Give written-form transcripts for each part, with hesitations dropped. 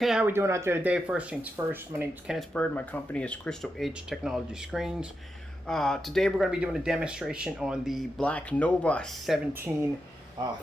Hey, how are we doing out there today? First things first, my name is Kenneth Bird. My company is Crystal Edge Technology Screens. Today we're going to be doing a demonstration on the Black Nova 17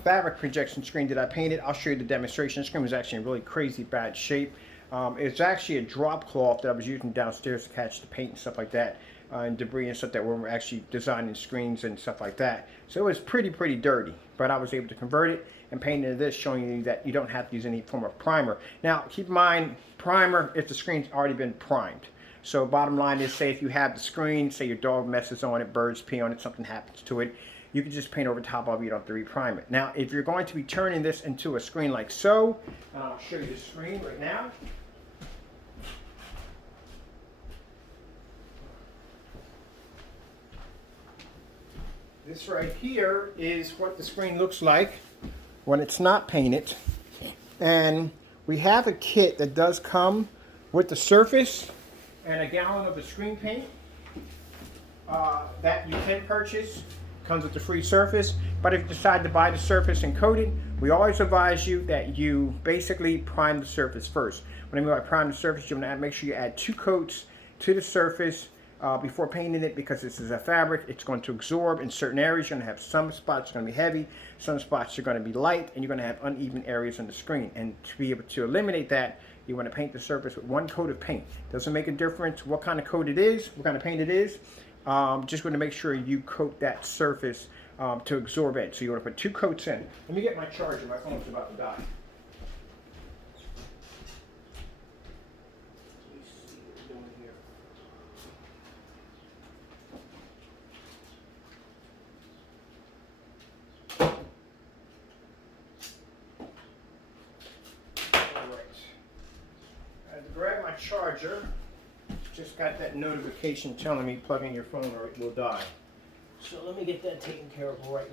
fabric projection screen that I painted. I'll show you the demonstration. The screen was actually in really crazy bad shape. It's actually a drop cloth that I was using downstairs to catch the paint and stuff like that, and debris and stuff that we're actually designing screens and stuff like that. So it was pretty dirty, but I was able to convert it and paint into this, showing you that you don't have to use any form of primer. Now keep in mind, primer if the screen's already been primed. So bottom line is, say if you have the screen, say your dog messes on it, birds pee on it, something happens to it, you can just paint over top of it, you don't have to reprime it. Now if you're going to be turning this into a screen like so, I'll show you the screen right now. This right here is what the screen looks like when it's not painted. And we have a kit that does come with the surface and a gallon of the screen paint that you can purchase. Comes with the free surface. But if you decide to buy the surface and coat it, we always advise you that you basically prime the surface first. When I mean by prime the surface, you want to make sure you add 2 coats to the surface before painting it, because this is a fabric. It's going to absorb in certain areas. You're going to have some spots are going to be heavy, some spots are going to be light, and you're going to have uneven areas on the screen. And to be able to eliminate that, you want to paint the surface with 1 coat of paint. Doesn't make a difference what kind of coat it is, what kind of paint it is. Just want to make sure you coat that surface to absorb it. So you want to put 2 coats in. Let me get my charger. My phone's about to die. Grab my charger. Just got that notification telling me plug in your phone or it will die. So let me get that taken care of right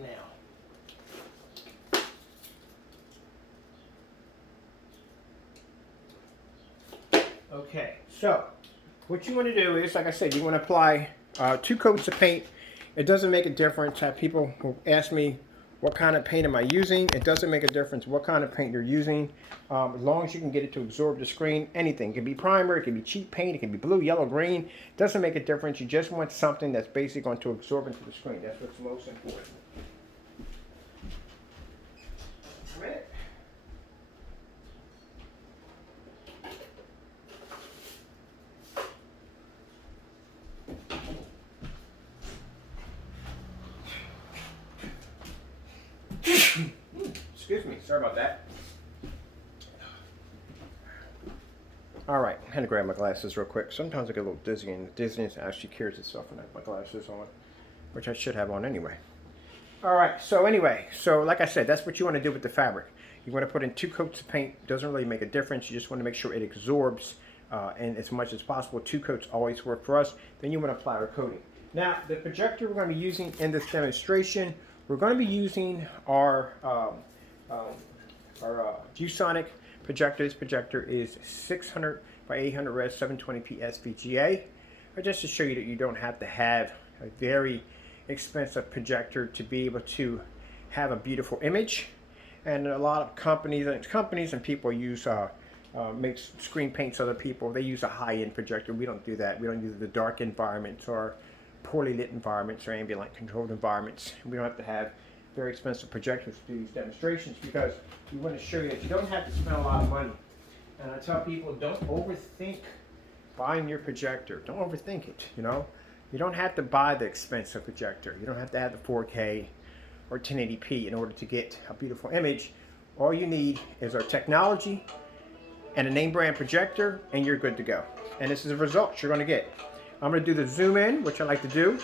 now. Okay, so what you want to do is, like I said, you want to apply 2 coats of paint. It doesn't make a difference. People who ask me, what kind of paint am I using? It doesn't make a difference what kind of paint you're using. As long as you can get it to absorb the screen, anything. It can be primer, it can be cheap paint, it can be blue, yellow, green. It doesn't make a difference. You just want something that's basically going to absorb into the screen. That's what's most important. A minute. Excuse me, sorry about that. Alright, I had to grab my glasses real quick. Sometimes I get a little dizzy, and the dizziness actually cures itself when I have my glasses on, which I should have on anyway. Alright, so anyway, like I said, that's what you want to do with the fabric. You want to put in 2 coats of paint. It doesn't really make a difference. You just want to make sure it absorbs and as much as possible. 2 coats always work for us. Then you want to apply our coating. Now, the projector we're going to be using in this demonstration, we're going to be using our Viewsonic projector. This projector is 600 by 800 res 720p SVGA. Just to show you that you don't have to have a very expensive projector to be able to have a beautiful image. And a lot of companies and people use make screen paints other people. They use a high-end projector. We don't do that. We don't use the dark environments or poorly lit environments or ambient light controlled environments. We don't have to have very expensive projectors to do these demonstrations, because we want to show you that you don't have to spend a lot of money. And I tell people, don't overthink buying your projector. Don't overthink it, you know. You don't have to buy the expensive projector. You don't have to have the 4K or 1080p in order to get a beautiful image. All you need is our technology and a name brand projector, and you're good to go. And this is the results you're going to get. I'm going to do the zoom in, which I like to do.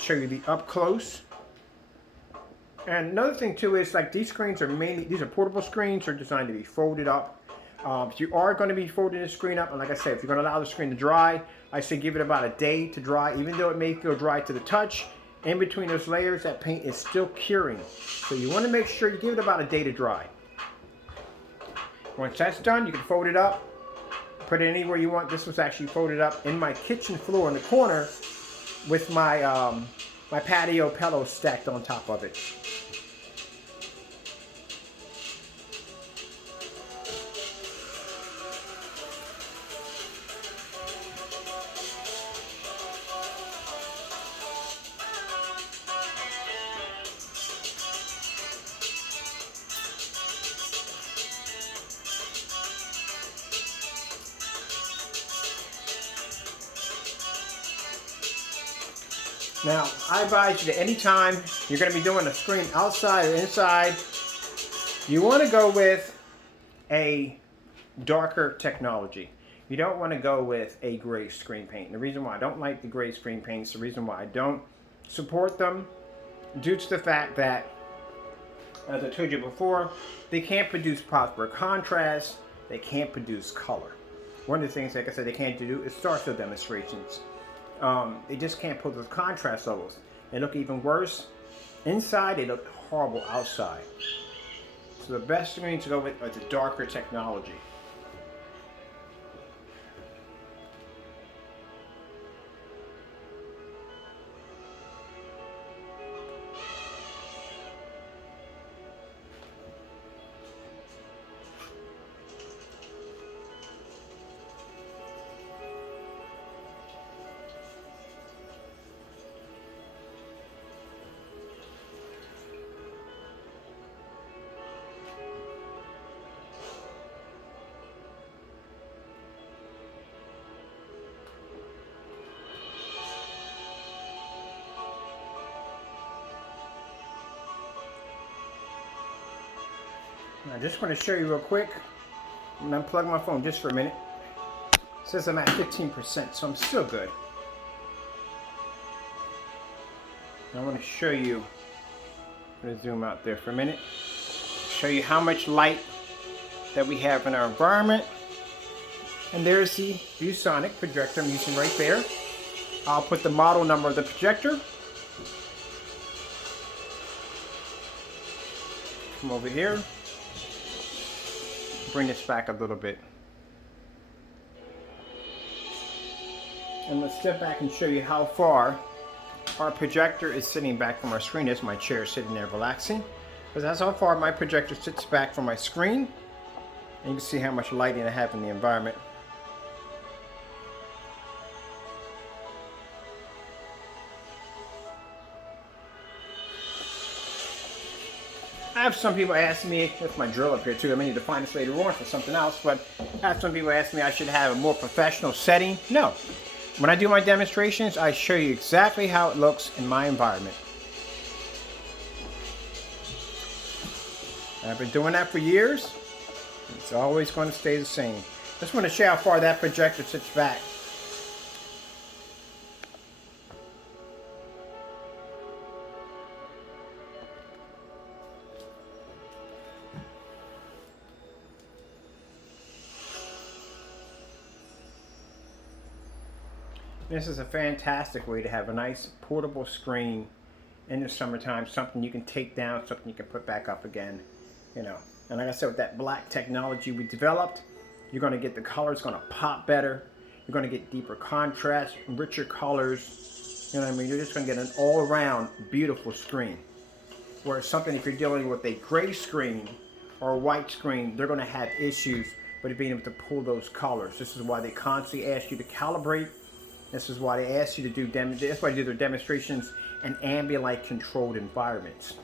Show you the up close. And another thing too is, like, these screens are these are portable screens. They're designed to be folded up. If you are going to be folding the screen up, and like I said, if you're going to allow the screen to dry, I say give it about a day to dry. Even though it may feel dry to the touch, in between those layers, that paint is still curing. So you want to make sure you give it about a day to dry. Once that's done, you can fold it up, put it anywhere you want. This was actually folded up in my kitchen floor in the corner with my my patio pillow stacked on top of it. Now, I advise you that anytime you're going to be doing a screen outside or inside, you want to go with a darker technology. You don't want to go with a gray screen paint. The reason why I don't like the gray screen paints, the reason why I don't support them, due to the fact that, as I told you before, they can't produce proper contrast, they can't produce color. One of the things, like I said, they can't do is start field demonstrations. They just can't put those contrast levels. They look even worse inside, they look horrible outside. So the best screen to go with are the darker technology. I just want to show you real quick. I'm going to unplug my phone just for a minute. It says I'm at 15%, so I'm still good. I want to show you, I'm going to zoom out there for a minute, show you how much light that we have in our environment. And there's the Viewsonic projector I'm using right there. I'll put the model number of the projector. Come over here. Bring this back a little bit. And let's step back and show you how far our projector is sitting back from our screen. There's my chair sitting there relaxing. But that's how far my projector sits back from my screen. And you can see how much lighting I have in the environment. I have some people asking me, that's my drill up here too, I may need to find this later on for something else, but I have some people ask me I should have a more professional setting. No. When I do my demonstrations, I show you exactly how it looks in my environment. I've been doing that for years. It's always going to stay the same. Just want to show how far that projector sits back. This is a fantastic way to have a nice portable screen in the summertime, something you can take down, something you can put back up again, you know. And like I said, with that black technology we developed, you're going to get the colors going to pop better. You're going to get deeper contrast, richer colors. You know what I mean? You're just going to get an all-around beautiful screen. Whereas something, if you're dealing with a gray screen or a white screen, they're going to have issues with being able to pull those colors. This is why they constantly ask you to calibrate. This is why they ask you to do that's why they do their demonstrations in ambient light controlled environments.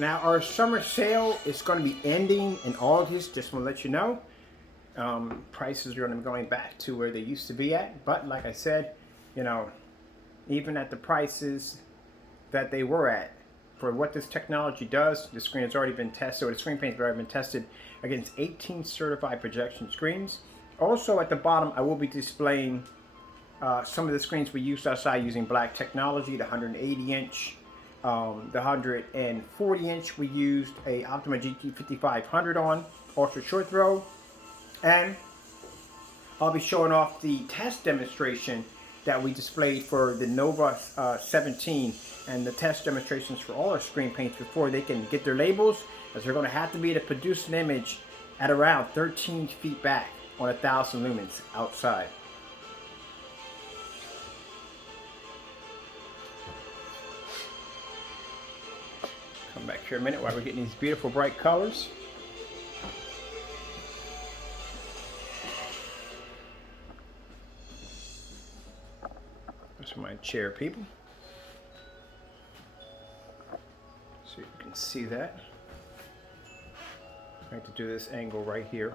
Now our summer sale is going to be ending in August, just want to let you know. Prices are going to be going back to where they used to be at, but like I said, you know, even at the prices that they were at, for what this technology does, the screen has already been tested, or the screen paint has already been tested against 18 certified projection screens. Also at the bottom, I will be displaying some of the screens we used outside using black technology, the 180 inch, the 140 inch we used a Optoma GT5500 on, ultra short throw, and I'll be showing off the test demonstration that we displayed for the Nova 17 and the test demonstrations for all our screen paints before they can get their labels, as they're going to have to be to produce an image at around 13 feet back on 1,000 lumens outside. Come back here a minute while we're getting these beautiful bright colors. chair, people. So you can see that. I have to do this angle right here.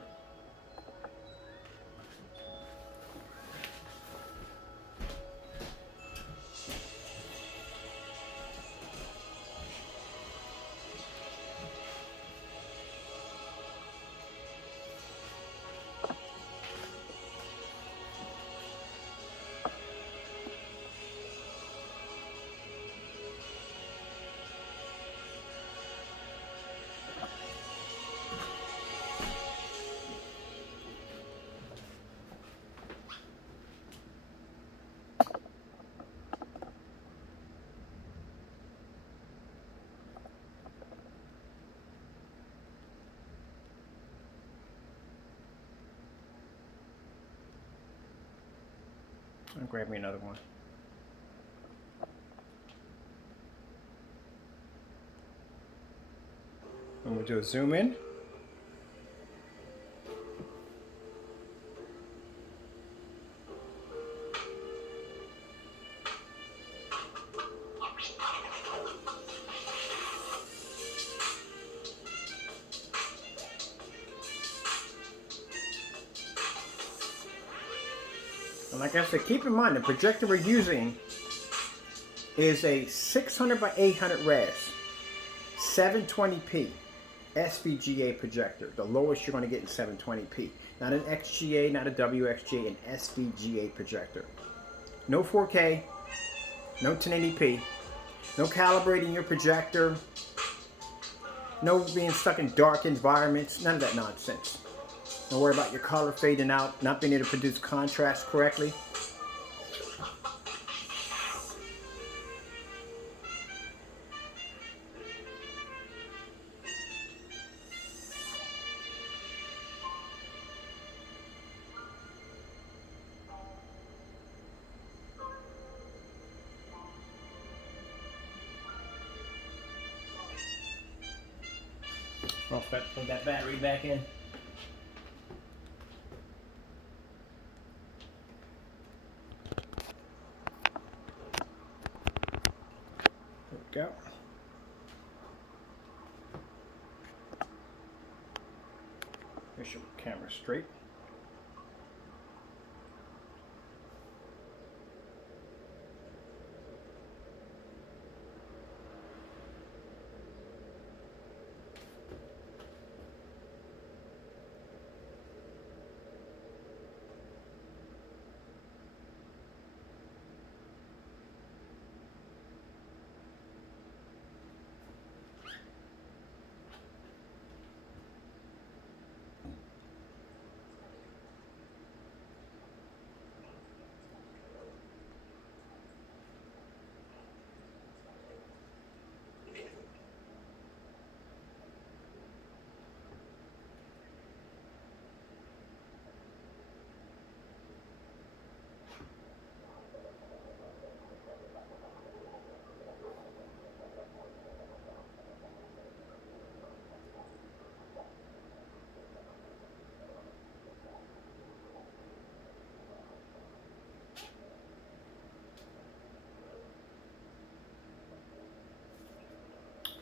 I'll grab me another one. And we'll do a zoom in. And like I said, keep in mind the projector we're using is a 600 by 800 res, 720p SVGA projector. The lowest you're going to get in 720p. Not an XGA, not a WXGA, an SVGA projector. No 4K, no 1080p, no calibrating your projector, no being stuck in dark environments, none of that nonsense. Don't worry about your color fading out, not being able to produce contrast correctly. Put that battery back in. There we go. Make sure the camera's straight.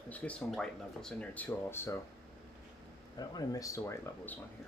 Let's get some white levels in there too also. I don't want to miss the white levels on here.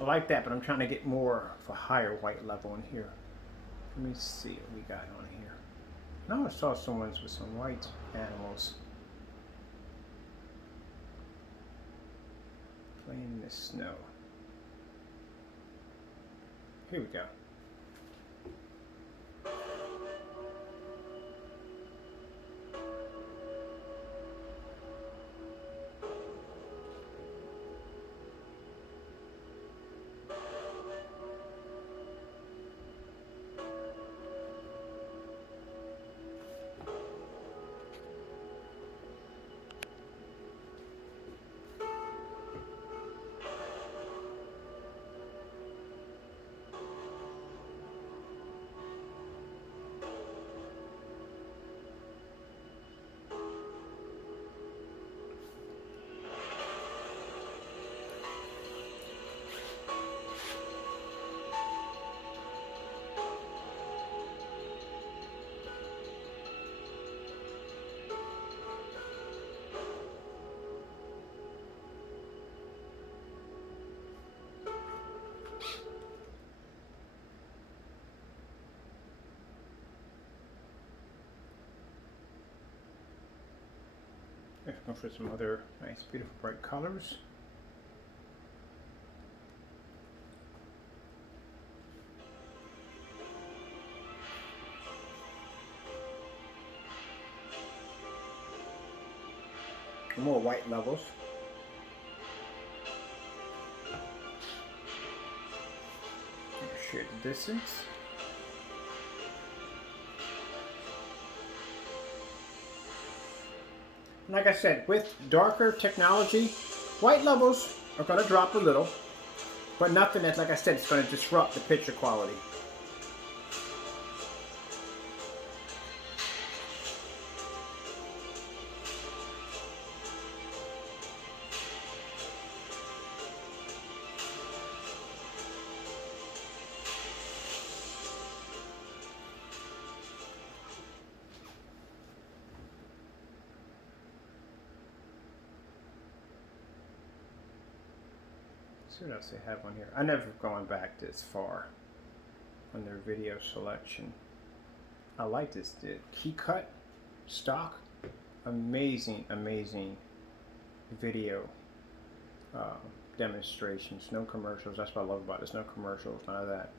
I like that, but I'm trying to get more of a higher white level in here. Let me see what we got on here. Now I saw some ones with some white animals playing in the snow. Here we go. Let's go for some other nice, beautiful, bright colors. More white levels. Share the distance. Like I said, with darker technology, white levels are going to drop a little, but nothing that, like I said, it's going to disrupt the picture quality. See what else they have on here. I never gone back this far on their video selection. I like this. The key cut stock, amazing video demonstrations. No commercials. That's what I love about it. There's no commercials, none of that.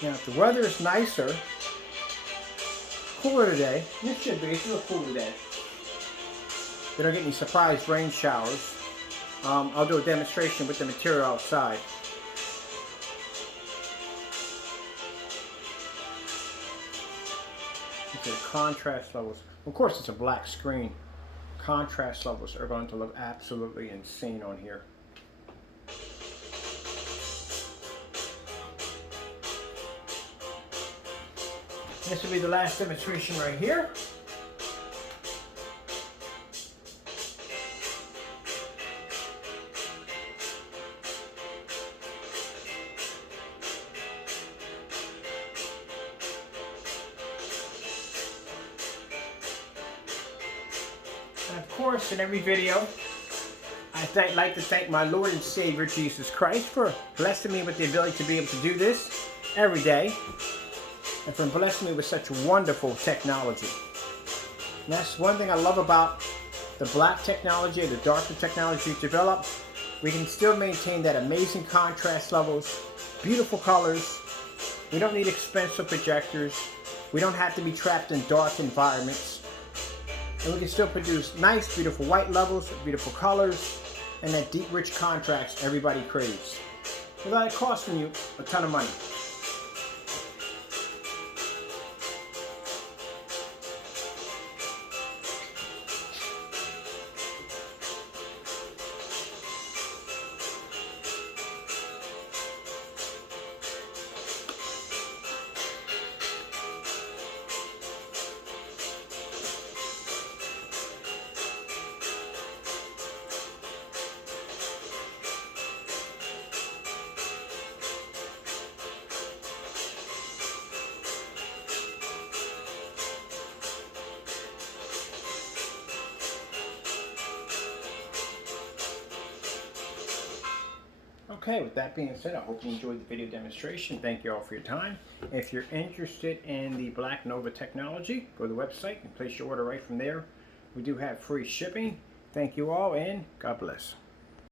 Now, if the weather is nicer, cooler today, and it should be, it's real cool today. They don't get any surprise rain showers. I'll do a demonstration with the material outside. The contrast levels, of course it's a black screen. Contrast levels are going to look absolutely insane on here. This will be the last demonstration right here. And of course, in every video, I'd like to thank my Lord and Savior, Jesus Christ, for blessing me with the ability to be able to do this every day, and for blessing me with such wonderful technology. And that's one thing I love about the black technology, the darker technology we've developed. We can still maintain that amazing contrast levels, beautiful colors. We don't need expensive projectors. We don't have to be trapped in dark environments. And we can still produce nice, beautiful white levels, beautiful colors, and that deep, rich contrast everybody craves, without it costing you a ton of money. Okay, with that being said, I hope you enjoyed the video demonstration. Thank you all for your time. If you're interested in the Black Nova technology, go to the website and place your order right from there. We do have free shipping. Thank you all, and God bless.